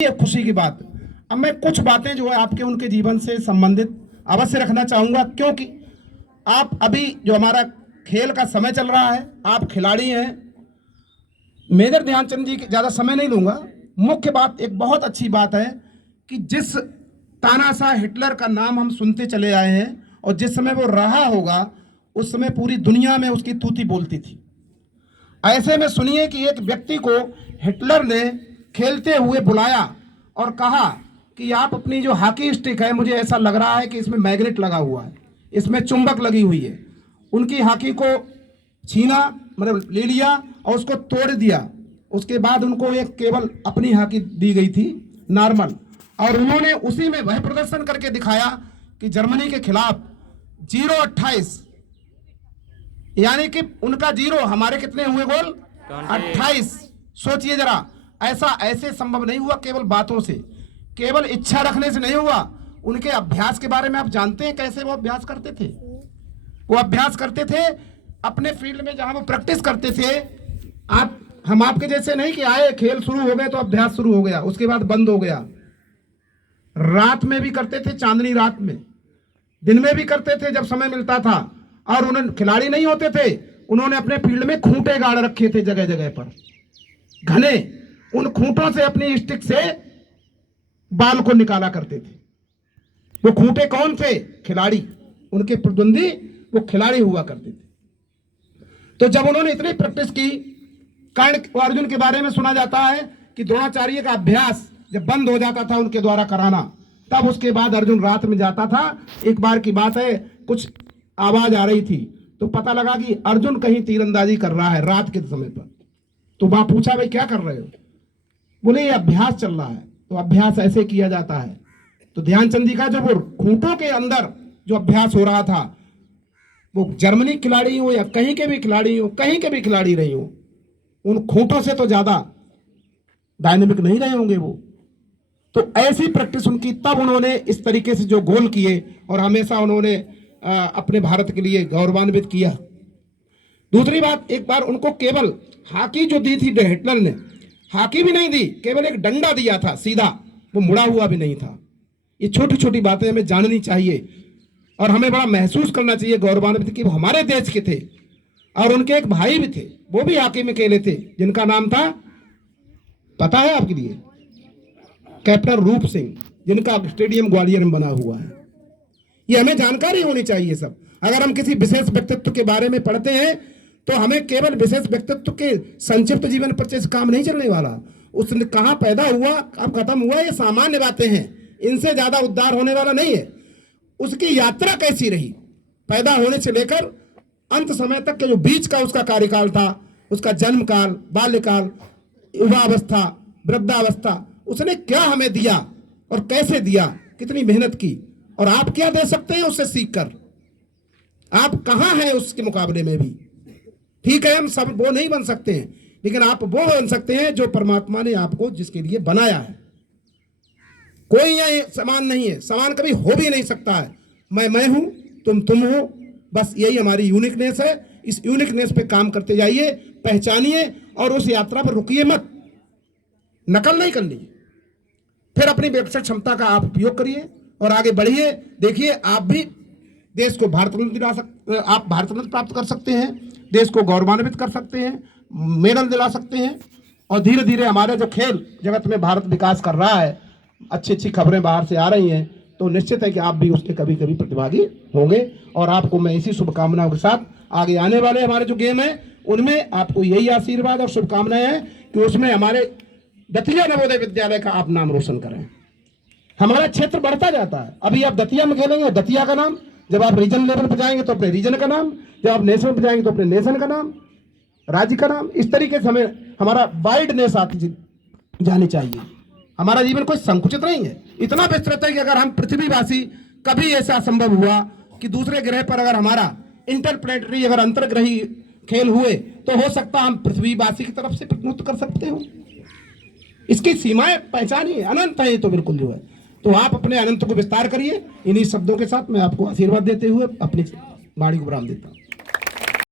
ये खुशी की बात। अब मैं कुछ बातें जो है आपके उनके जीवन से संबंधित अवश्य रखना चाहूंगा, क्योंकि आप अभी जो हमारा खेल का समय चल रहा है, आप खिलाड़ी हैं। मेजर ध्यानचंद जी ज़्यादा समय नहीं लूंगा। मुख्य बात, एक बहुत अच्छी बात है कि जिस तानाशाह हिटलर का नाम हम सुनते चले आए हैं और जिस समय वो रहा होगा उस समय पूरी दुनिया में उसकी तूती बोलती थी। ऐसे में सुनिए कि एक व्यक्ति को हिटलर ने खेलते हुए बुलाया और कहा कि आप अपनी जो हॉकी स्टिक है, मुझे ऐसा लग रहा है कि इसमें मैग्नेट लगा हुआ है, इसमें चुंबक लगी हुई है। उनकी हॉकी को छीना, मतलब ले लिया और उसको तोड़ दिया। उसके बाद उनको एक केवल अपनी हॉकी दी गई थी, नॉर्मल, और उन्होंने उसी में वह प्रदर्शन करके दिखाया कि जर्मनी के खिलाफ 0-28, यानी कि उनका 0, हमारे कितने हुए गोल? 28। सोचिए जरा, ऐसे संभव नहीं हुआ केवल बातों से, केवल इच्छा रखने से नहीं हुआ। उनके अभ्यास के बारे में आप जानते हैं कैसे वो अभ्यास करते थे? वो अभ्यास करते थे अपने फील्ड में जहां वो प्रैक्टिस करते थे। हम आपके जैसे नहीं कि आए, खेल शुरू हो गए तो अभ्यास शुरू हो गया, उसके बाद बंद हो गया। रात में भी करते थे, चांदनी रात में, दिन में भी करते थे जब समय मिलता था। और उन्होंने खिलाड़ी नहीं होते थे, उन्होंने अपने फील्ड में खूंटे गाड़ रखे थे जगह जगह पर, घने। उन खूंटों से अपनी स्टिक से बाल को निकाला करते थे। वो खूंटे कौन थे? खिलाड़ी, उनके प्रतिद्वंदी वो खिलाड़ी हुआ करते थे। तो जब उन्होंने इतनी प्रैक्टिस की, कर्ण अर्जुन के बारे में सुना जाता है कि द्रोणाचार्य का अभ्यास जब बंद हो जाता था उनके द्वारा कराना, तब उसके बाद अर्जुन रात में जाता था। एक बार की बात है, कुछ आवाज आ रही थी तो पता लगा कि अर्जुन कहीं तीरंदाजी कर रहा है रात के समय पर। तो वहां पूछा, भाई क्या कर रहे हो? बोले ये अभ्यास चल रहा है। तो अभ्यास ऐसे किया जाता है। तो ध्यानचंद जी का जो वो खूंटों के अंदर जो अभ्यास हो रहा था, वो जर्मनी खिलाड़ी हो या कहीं के भी खिलाड़ी हो, कहीं के भी खिलाड़ी रही हो, उन खूंटों से तो ज्यादा डायनेमिक नहीं रहे होंगे वो। तो ऐसी प्रैक्टिस उनकी, तब उन्होंने इस तरीके से जो गोल किए और हमेशा उन्होंने अपने भारत के लिए गौरवान्वित किया। दूसरी बात, एक बार उनको केवल हॉकी जो दी थी हिटलर ने, हॉकी भी नहीं दी, केवल एक डंडा दिया था सीधा, वो मुड़ा हुआ भी नहीं था। ये छोटी छोटी बातें हमें जाननी चाहिए और हमें बड़ा महसूस करना चाहिए गौरवान्वित कि वो हमारे देश के थे। और उनके एक भाई भी थे, वो भी हॉकी में खेले थे, जिनका नाम था, पता है आपके लिए? कैप्टन रूप सिंह, जिनका स्टेडियम ग्वालियर में बना हुआ है। ये हमें जानकारी होनी चाहिए सब। अगर हम किसी विशेष व्यक्तित्व के बारे में पढ़ते हैं तो हमें केवल विशेष व्यक्तित्व के संक्षिप्त जीवन परिचय से काम नहीं चलने वाला। उसने कहाँ पैदा हुआ, कब खत्म हुआ, ये सामान्य बातें हैं, इनसे ज्यादा उद्धार होने वाला नहीं है। उसकी यात्रा कैसी रही, पैदा होने से लेकर अंत समय तक के जो बीच का उसका कार्यकाल था, उसका जन्म काल, बाल्यकाल, युवावस्था, वृद्धावस्था, उसने क्या हमें दिया और कैसे दिया, कितनी मेहनत की, और आप क्या दे सकते हैं उससे सीखकर। आप कहां हैं उसके मुकाबले में भी। ठीक है, हम सब वो नहीं बन सकते हैं, लेकिन आप वो बन सकते हैं जो परमात्मा ने आपको जिसके लिए बनाया है। कोई यहाँ समान नहीं है, समान कभी हो भी नहीं सकता है। मैं हूं, तुम हो, बस यही हमारी यूनिकनेस है। इस यूनिकनेस पे काम करते जाइए, पहचानिए और उस यात्रा पर रुकिए मत, नकल नहीं करनी। फिर अपनी व्यक्तिगत क्षमता का आप उपयोग करिए और आगे बढ़िए। देखिए, आप भी देश को भारत रत्न आप भारत रत्न प्राप्त कर सकते हैं, देश को गौरवान्वित कर सकते हैं, मेडल दिला सकते हैं। और धीरे धीरे हमारे जो खेल जगत में भारत विकास कर रहा है, अच्छी अच्छी खबरें बाहर से आ रही हैं, तो निश्चित है कि आप भी उसके कभी कभी प्रतिभागी होंगे। और आपको मैं इसी शुभकामनाओं के साथ आगे आने वाले हमारे जो गेम है उनमें आपको यही आशीर्वाद और शुभकामनाएं हैं कि उसमें हमारे दतिया नवोदय विद्यालय का आप नाम रोशन करें। हमारा क्षेत्र बढ़ता जाता है। अभी आप दतिया में खेलेंगे, दतिया का नाम, जब आप रीजन लेवल पर जाएंगे तो अपने रीजन का नाम, जब आप नेशनल पर जाएंगे तो अपने नेशन का नाम, राज्य का नाम। इस तरीके से हमें हमारा वाइडनेस आती जानी चाहिए। हमारा जीवन कोई संकुचित नहीं है, इतना विस्तृत है कि अगर हम पृथ्वीवासी, कभी ऐसा संभव हुआ कि दूसरे ग्रह पर अगर हमारा इंटरप्लेनेटरी, अगर अंतर्ग्रही खेल हुए, तो हो सकता हम पृथ्वीवासी की तरफ से प्रतिनिधित्व कर सकते हो। इसकी सीमाएं पहचानिए, अनंत है ये तो बिल्कुल जो है। तो आप अपने अनंत को विस्तार करिए। इन्हीं शब्दों के साथ मैं आपको आशीर्वाद देते हुए अपनी वाणी को विराम देता हूं।